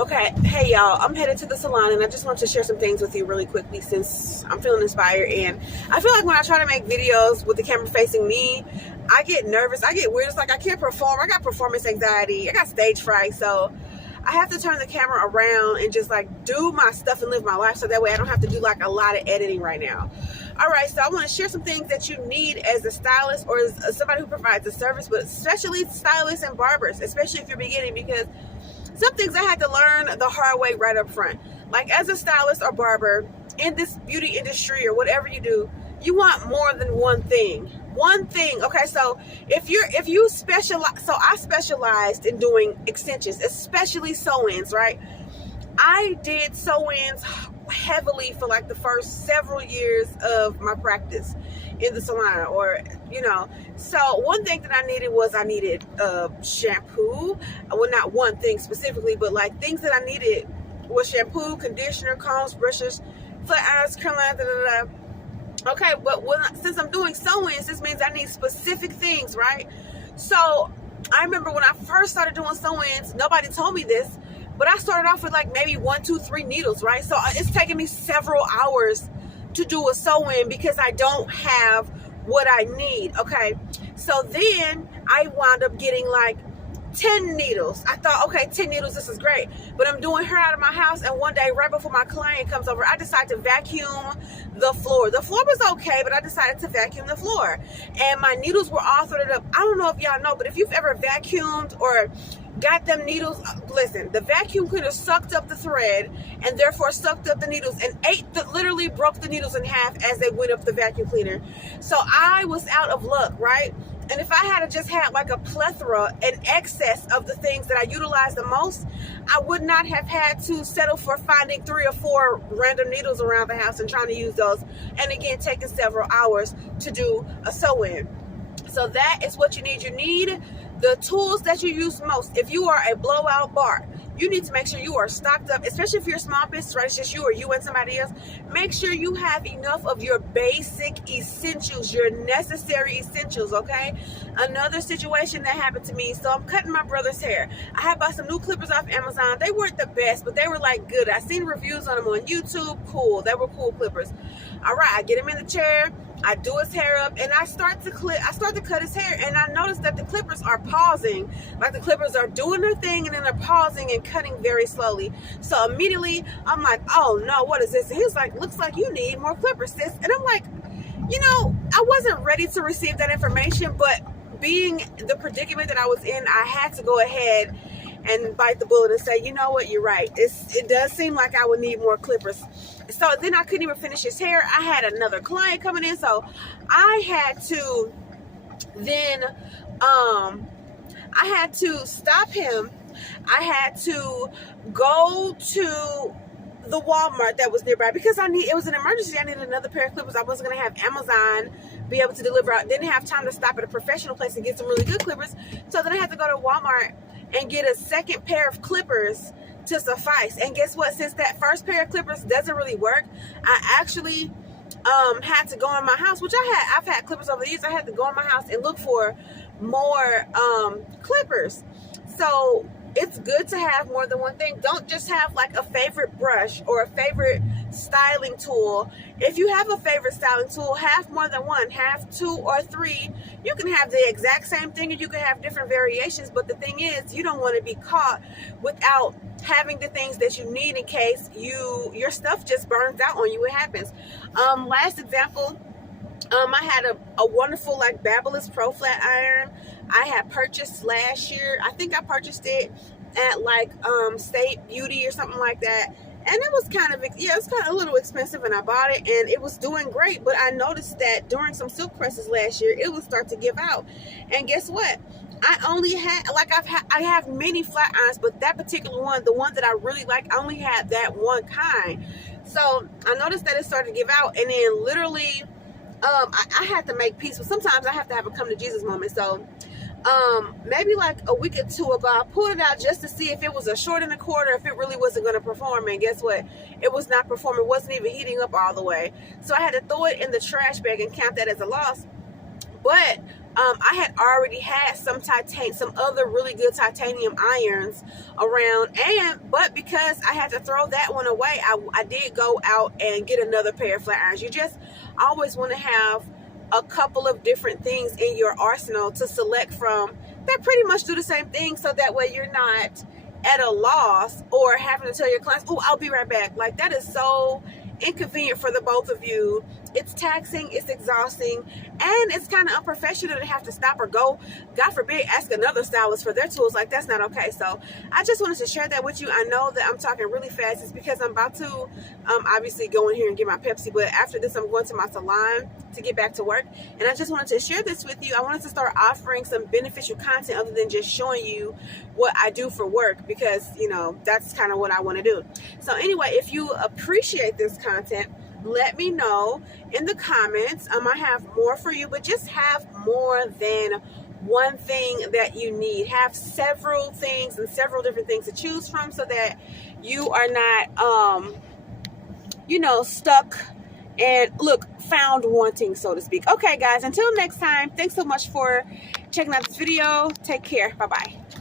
Okay, hey y'all, I'm headed to the salon and I just want to share some things with you really quickly since I'm feeling inspired. And I feel like when I try to make videos with the camera facing me, I get nervous, I get weird. It's like I can't perform. I got performance anxiety, I got stage fright, so I have to turn the camera around and just like do my stuff and live my life, so that way I don't have to do like a lot of editing right now. Alright, so I want to share some things that you need as a stylist or as somebody who provides a service, but especially stylists and barbers, especially if you're beginning, because some things I had to learn the hard way right up front. Like as a stylist or barber in this beauty industry or whatever you do, you want more than one thing. One thing. Okay, so if you specialize, so I specialized in doing extensions, especially sew-ins, right? I did sew-ins heavily for like the first several years of my practice in the salon, or so one thing that I needed shampoo. Well, not one thing specifically, but like things that I needed was shampoo, conditioner, combs, brushes, flat irons, curling, okay, but since I'm doing sew-ins, this means I need specific things, right? So I remember when I first started doing sew-ins, nobody told me this, but I started off with like maybe 1, 2, 3 needles, right? So it's taking me several hours to do a sew-in because I don't have what I need. Okay, so then I wound up getting like 10 needles. I thought, okay, 10 needles, this is great. But I'm doing her out of my house, and one day right before my client comes over, I decided to vacuum the floor. The floor was okay, but I decided to vacuum the floor, and my needles were all threaded up. I don't know if y'all know, but if you've ever vacuumed or got them needles, listen, the vacuum cleaner sucked up the thread and therefore sucked up the needles and literally broke the needles in half as they went up the vacuum cleaner. So I was out of luck, right? And if I had just had like a plethora and excess of the things that I utilize the most, I would not have had to settle for finding 3 or 4 random needles around the house and trying to use those, and again taking several hours to do a sew-in. So that is what you need. You need the tools that you use most. If you are a blowout bar, you need to make sure you are stocked up, especially if you're a small business, right? It's just you or you and somebody else. Make sure you have enough of your basic essentials, your necessary essentials, okay? Another situation that happened to me, so I'm cutting my brother's hair. I had bought some new clippers off Amazon. They weren't the best, but they were like good. I seen reviews on them on YouTube. Cool. They were cool clippers. All right, I get him in the chair. I do his hair up, and I start to cut his hair, and I notice that the clippers are pausing. Like the clippers are doing their thing, and then they're pausing and cutting very slowly. So immediately, I'm like, oh no, what is this? And he's like, looks like you need more clippers, sis. And I'm like, I wasn't ready to receive that information, but being the predicament that I was in, I had to go ahead and bite the bullet and say, you know what, you're right. It does seem like I would need more clippers. So then I couldn't even finish his hair. I had another client coming in, so I had to then I had to stop him. I had to go to the Walmart that was nearby because it was an emergency. I needed another pair of clippers. I wasn't gonna have Amazon be able to deliver out. Didn't have time to stop at a professional place and get some really good clippers. So then I had to go to Walmart and get a second pair of clippers to suffice. And guess what? Since that first pair of clippers doesn't really work, I actually had to go in my house, which I've had clippers over the years. I had to go in my house and look for more clippers. So it's good to have more than one thing. Don't just have like a favorite brush or a favorite styling tool. If you have a favorite styling tool, have more than one. Have 2 or 3. You can have the exact same thing, and you can have different variations, but the thing is, you don't want to be caught without having the things that you need in case your stuff just burns out on you. It happens. Last example, I had a wonderful like Babyliss Pro flat iron I had purchased last year. I think I purchased it at like State Beauty or something like that, and it was kind of a little expensive, and I bought it and it was doing great. But I noticed that during some silk presses last year, it would start to give out. And guess what? I only had I have many flat irons, but that particular one, the one that I really like, I only had that one kind. So I noticed that it started to give out, and then literally I had to make peace. But sometimes I have to have a come to Jesus moment. So maybe like a week or 2 ago, I pulled it out just to see if it was a short and a quarter, if it really wasn't going to perform. And guess what? It was not performing. It wasn't even heating up all the way. So I had to throw it in the trash bag and count that as a loss. But I had already had some other really good titanium irons around, but because I had to throw that one away, I did go out and get another pair of flat irons. You just always want to have a couple of different things in your arsenal to select from that pretty much do the same thing, so that way you're not at a loss or having to tell your clients, oh, I'll be right back. Like, that is so inconvenient for the both of you. It's taxing, it's exhausting, and it's kind of unprofessional to have to stop or go, God forbid, ask another stylist for their tools. Like, that's not okay. So I just wanted to share that with you. I know that I'm talking really fast. It's because I'm about to obviously go in here and get my Pepsi, but after this I'm going to my salon to get back to work, and I just wanted to share this with you. I wanted to start offering some beneficial content other than just showing you what I do for work, because, you know, that's kind of what I want to do. So anyway, if you appreciate this content, let me know in the comments. I have more for you, but just have more than one thing that you need. Have several things and several different things to choose from, so that you are not, you know, stuck and found wanting, so to speak. Okay, guys, until next time, thanks so much for checking out this video. Take care. Bye-bye.